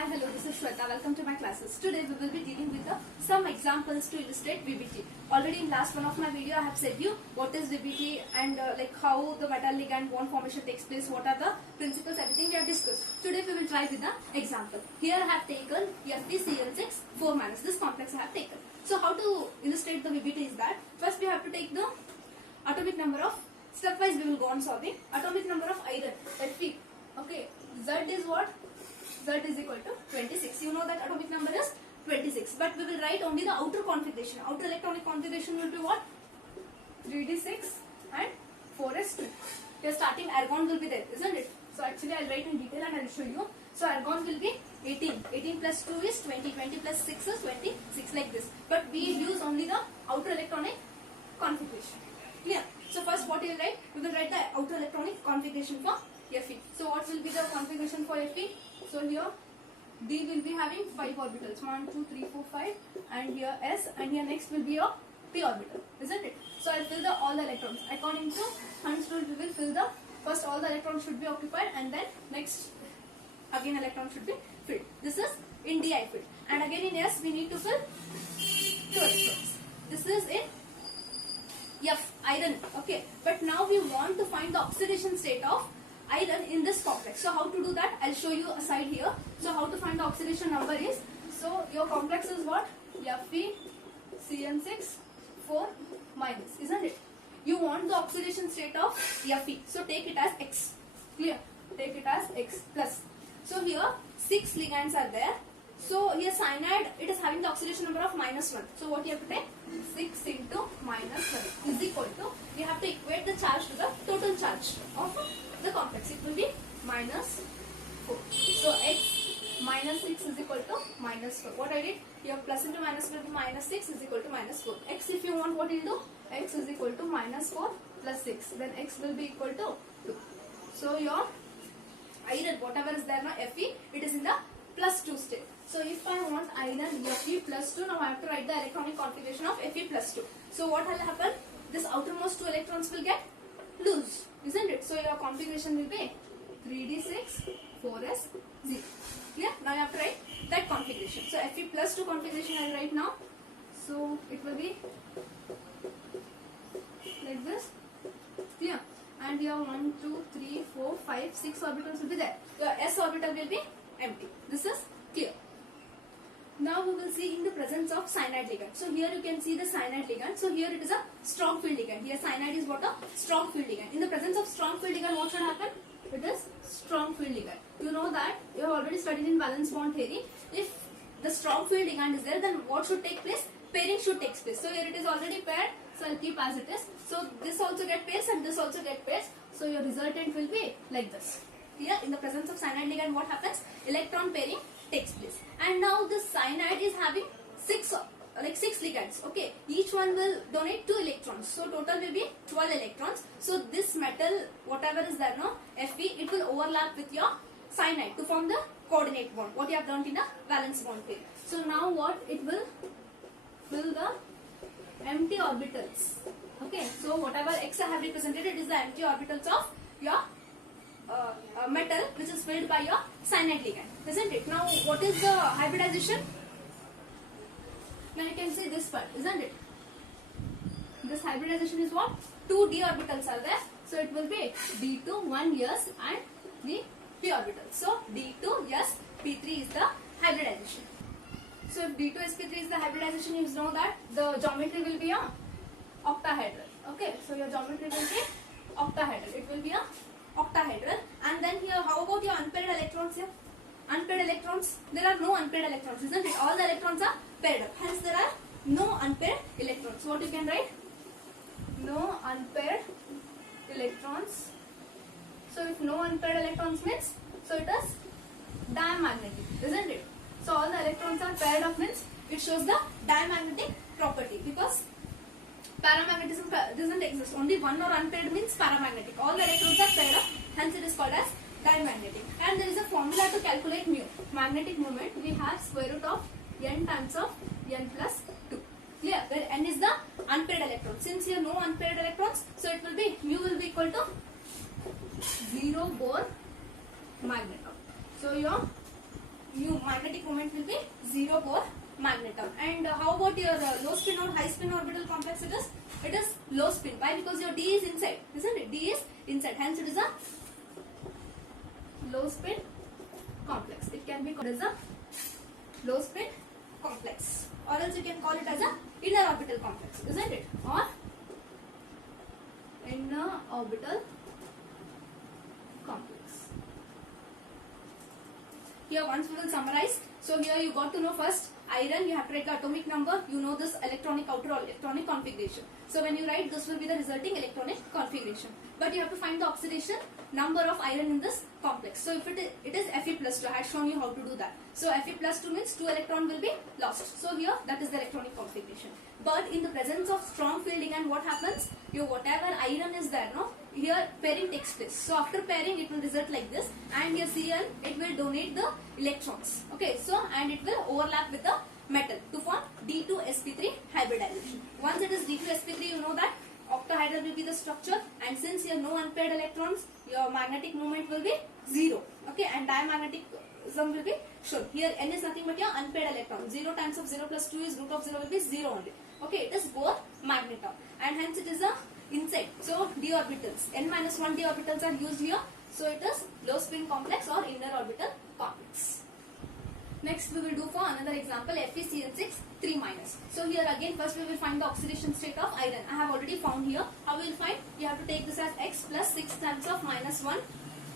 Hi, hello, this is Shweta. Welcome to my classes. Today we will be dealing with some examples to illustrate VBT. Already in last one of my video I have said you what is VBT and like how the metal ligand bond formation takes place, what are the principles, everything we have discussed. Today we will try with the example. Here I have taken FeCl6 4 minus this complex I have taken. So how to illustrate the VBT is that first we have to take the atomic number of, stepwise we will go on solving, atomic number of iron, Fe. Okay, Z is what? Z is equal to 26. You know that atomic number is 26. But we will write only the outer configuration. Outer electronic configuration will be what? 3d6 and 4s2. Here starting argon will be there, isn't it? So actually I will write in detail and I will show you. So argon will be 18. 18 plus 2 is 20. 20 plus 6 is 26, like this. But we use only the outer electronic configuration. Clear? So first what you will write? We will write the outer electronic configuration for Fe. So what will be the configuration for Fe? So here D will be having 5 orbitals, 1, 2, 3, 4, 5, and here S, and here next will be your p orbital, isn't it? So I will fill all the electrons. According to Hund's rule, we will fill the first all the electrons should be occupied, and then next again electron should be filled. This is in D I field, and again in S we need to fill 2 electrons. This is in F, iron. Okay, but now we want to find the oxidation state of iron in this complex. So how to do that? I'll show you a side here. So how to find the oxidation number is, so your complex is what? FeCl6 4 minus, isn't it? You want the oxidation state of Fe. So take it as X. Clear? Take it as X plus. So here 6 ligands are there. So here cyanide, it is having the oxidation number of -1. So what you have to take? 6 into -1 is equal to, you have to equate the charge to the total charge of the complex. It will be -4. So X minus 6 is equal to -4. What I did? Here plus into minus will be -6 is equal to -4. X, if you want, what you will do? X is equal to -4 plus 6. Then X will be equal to 2. So your iron, whatever is there now, Fe, it is in the +2 state. So if I want iron Fe +2, now I have to write the electronic configuration of Fe +2. So what will happen? This outermost 2 electrons will get loose, isn't it? So your configuration will be 3d6 4s 0. Yeah, now you have to write that configuration. So Fe +2 configuration I will write now. So it will be like this. Clear? And your 1, 2, 3, 4, 5, 6 orbitals will be there. Your s orbital will be empty. This is clear. Now we will see in the presence of cyanide ligand. So here you can see the cyanide ligand. So here it is a strong field ligand. Here cyanide is what? A strong field ligand. In the presence of strong field ligand, what should happen? It is strong field ligand. You know that you have already studied in valence bond theory. If the strong field ligand is there, then what should take place? Pairing should take place. So here it is already paired. So I'll keep as it is. So this also get pairs and this also get pairs. So your resultant will be like this. Here in the presence of cyanide ligand, what happens? Electron pairing takes place. And now this cyanide is having 6 ligands. Okay, each one will donate 2 electrons. So total will be 12 electrons. So this metal, whatever is there now, Fe, it will overlap with your cyanide to form the coordinate bond. What you have learned in the valence bond theory. So now what it will fill the empty orbitals. Okay, so whatever X I have represented, it is the empty orbitals of your metal which is filled by your cyanide ligand, isn't it? Now what is the hybridization? Now you can see this part, isn't it? This hybridization is what? 2 d orbitals are there. So it will be d2 1s and 3 p orbitals. So d2 s p3 is the hybridization. So if d2 sp3 is the hybridization, you know that the geometry will be a octahedral. Okay, so your geometry will be octahedral. It will be a octahedral. And then here, how about your unpaired electrons here? Unpaired electrons, there are no unpaired electrons, isn't it? All the electrons are paired up. Hence there are no unpaired electrons. So what you can write? No unpaired electrons. So if no unpaired electrons means, so it is diamagnetic, isn't it? So all the electrons are paired up means it shows the diamagnetic property, because paramagnetism doesn't exist. Only one or unpaired means paramagnetic. All the electrons are paired up, hence it is called as diamagnetic. And there is a formula to calculate mu. Magnetic moment, we have square root of n times of n plus 2. Clear? Where n is the unpaired electron. Since here no unpaired electrons, so it will be, mu will be equal to 0 Bohr magneton. So your magnetic moment will be 0 for magneton. And how about your low spin or high spin orbital complex? It is low spin. Why? Because your D is inside, isn't it? D is inside, hence it is a low spin complex. It can be called as a low spin complex, or else you can call it as a inner orbital complex, isn't it? Or inner orbital complex. Here once we will summarize. So here you got to know first iron, you have to write the atomic number, you know this electronic outer or electronic configuration. So when you write, this will be the resulting electronic configuration. But you have to find the oxidation number of iron in this complex. So if it is Fe+2, I had shown you how to do that. So Fe+2 means 2 electron will be lost. So here that is the electronic configuration. But in the presence of strong field ligand, what happens? Your whatever iron is there, no? Here pairing takes place. So after pairing, it will result like this, and your Cl, it will donate the electrons. Okay, so and it will overlap with the metal to form D2sp3 hybridization. Once it is D2sp3, you know that octahedral will be the structure, and since you have no unpaired electrons, your magnetic moment will be 0. Okay, and diamagnetism will be shown. Here n is nothing but your unpaired electron. 0 times of 0 plus 2 is root of 0 will be 0 only. Okay, it is Bohr magneton, and hence it is a inside. So d orbitals, n-1 d orbitals are used here. So it is low spin complex or inner orbital complex. Next we will do for another example, FeCl6 3-. So here again first we will find the oxidation state of iron. I have already found here. How we will find? You have to take this as x plus 6 times of -1,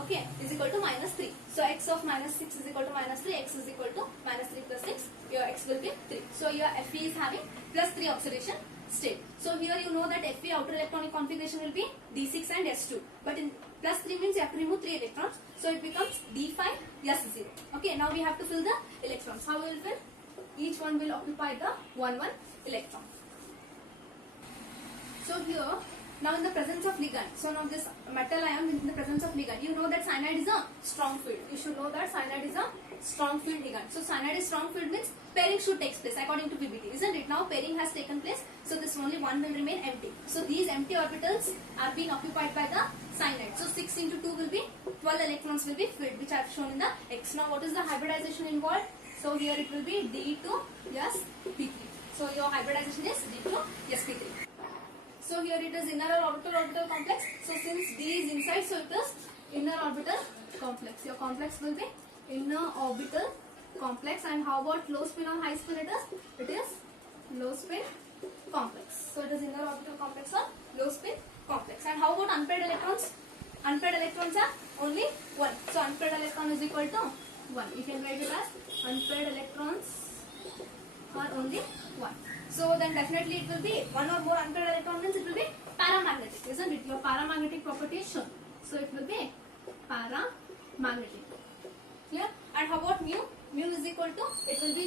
okay, is equal to -3. So x of -6 is equal to -3, x is equal to -3 plus 6, your x will be 3. So your Fe is having +3 oxidation state. So here you know that Fe outer electronic configuration will be D6 and S2. But in +3 means you have to remove 3 electrons. So it becomes D5 S0. Okay, now we have to fill the electrons. How we will fill? Each one will occupy the 1 electron. So here, now in the presence of ligand, so now this metal ion in the presence of ligand, you know that cyanide is a strong field. You should know that cyanide is a strong field ligand. So cyanide is strong field means pairing should take place according to PBT, isn't it? Now pairing has taken place, so this only one will remain empty. So these empty orbitals are being occupied by the cyanide. So 6 into 2 will be 12 electrons will be filled, which I have shown in the X. Now what is the hybridization involved? So here it will be D2sp3. So your hybridization is D2sp3. So here it is inner orbital complex. So since D is inside, so it is inner orbital complex. Your complex will be inner orbital complex. And how about low spin or high spin? It is low spin complex. So it is inner orbital complex or low spin complex. And how about unpaired electrons? Unpaired electrons are only 1. So unpaired electron is equal to 1. You can write it as unpaired electrons are only 1. So then definitely it will be 1 or more unpaired electron means it will be paramagnetic, isn't it? Your paramagnetic property is shown. So it will be paramagnetic. Clear? And how about mu? Mu is equal to, it will be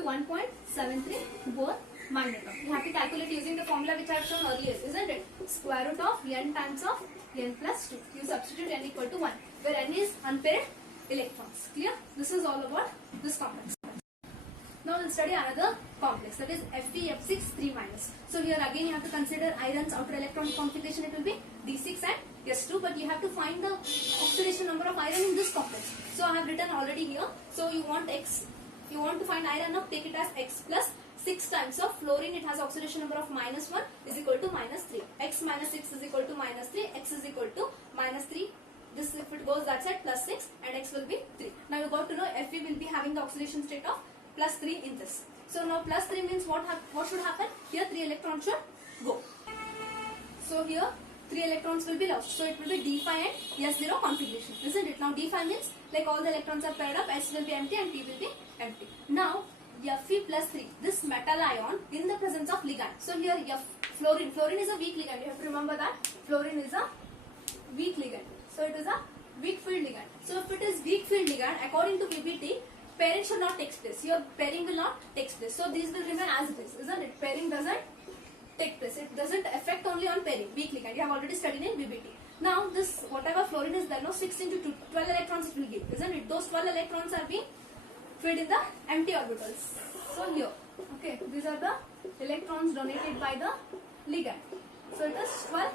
1.73 Bohr magneton. You have to calculate using the formula which I have shown earlier, isn't it? Square root of n times of n plus 2. You substitute n equal to 1, where n is unpaired electrons. Clear? This is all about this complex. Now we'll study another complex, that is FeF6 3-. So here again you have to consider iron's outer electronic configuration. It will be D6 and S2, but you have to find the oxidation number of iron in this complex. So I have written already here. So you want x, you want to find iron, now take it as x plus 6 times of fluorine. It has oxidation number of -1 is equal to -3. X minus 6 is equal to -3. X is equal to -3. This if it goes that side +6 and x will be 3. Now you got to know Fe will be having the oxidation state of +3 in this. So now +3 means what should happen? Here 3 electrons should go. So here 3 electrons will be lost. So it will be D5 and S0 configuration, isn't it? Now D5 means like all the electrons are paired up, S will be empty and P will be empty. Now Fe+3, this metal ion in the presence of ligand. So here fluorine is a weak ligand. You have to remember that fluorine is a weak ligand. So it is a weak field ligand. So if it is weak field ligand, according to PBT, pairing should not take place. Your pairing will not take place. So these will remain as it is, isn't it? Pairing doesn't take place. It doesn't affect only on pairing. Weak ligand. You have already studied in BBT. Now this whatever fluorine is there, no 6 into 2, 12 electrons it will give, isn't it? Those 12 electrons are being filled in the empty orbitals. So here, okay, these are the electrons donated by the ligand. So it is 12.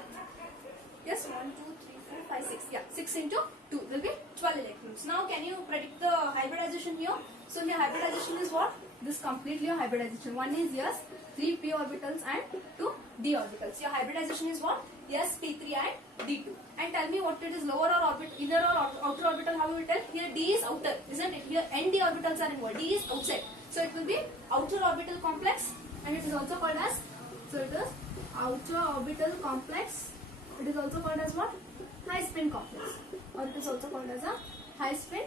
Yes, 1, 2, 3, 4, 5, 6. Yeah, 6 into 2 will be 12 electrons. Now can you predict the hybridization here. So here hybridization is what? This completely your hybridization. One is yes, 3 p orbitals and 2 d orbitals. Your hybridization is what? Yes, p3 and d2. And tell me what it is, lower or orbit, inner or outer orbital. How you will tell? Here d is outer, isn't it? Here n d orbitals are inward. D is outside. So it will be outer orbital complex, and it is also called as, so it is outer orbital complex. It is also called as what? High spin complex, or it is also called as a high spin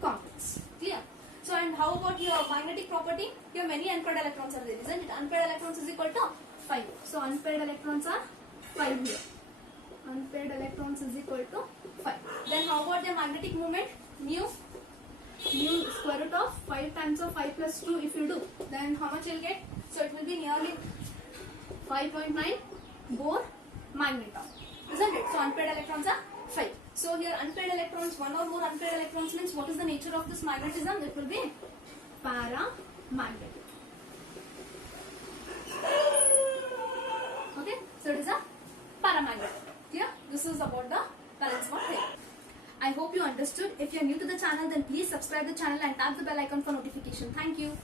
complex. Clear? So, and how about your magnetic property? Here many unpaired electrons are there, isn't it? Unpaired electrons is equal to 5. So unpaired electrons are 5 here. Unpaired electrons is equal to 5. Then how about the magnetic moment? Mu square root of 5 times of 5 plus 2 if you do, then how much you'll get? So it will be nearly 5.9 Bohr magneton, isn't it? So unpaired electrons are 5. So here unpaired electrons, one or more unpaired electrons means what is the nature of this magnetism? It will be paramagnetic. Okay, so it is a paramagnetic. Clear? This is about the valence bond theory. I hope you understood. If you are new to the channel, then please subscribe the channel and tap the bell icon for notification. Thank you.